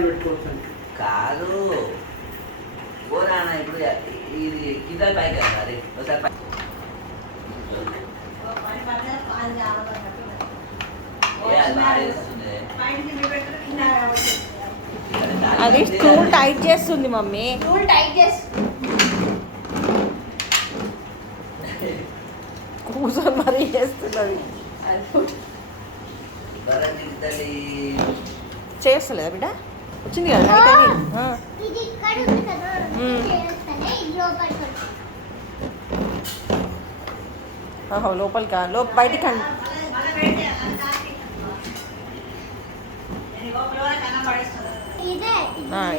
పైన పెట్టుకోవచ్చు కాదు ఓరానా ఇప్పుడు ఇది కింద పైకి అది ఒకసారి అది స్క్రూ టైట్ చేస్తుంది మమ్మీ. కూర్చొని మరీ చేస్తున్నది. చేస్తలేదా బిడ్డ? వచ్చింది కదా లోపలికి బయటికి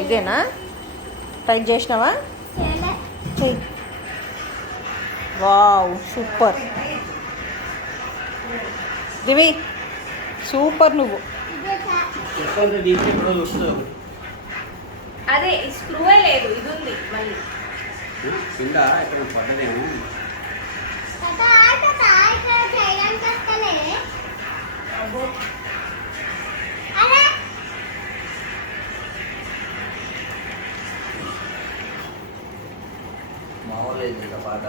ఇదేనా టైట్ చేసినావా? వావ్ సూపర్ దివి, సూపర్. నువ్వు అదే స్క్రూవే లేదు, ఇది ఉంది మళ్ళీ కింద ఇక్కడ పడ్డదేమో. మామూలు పాట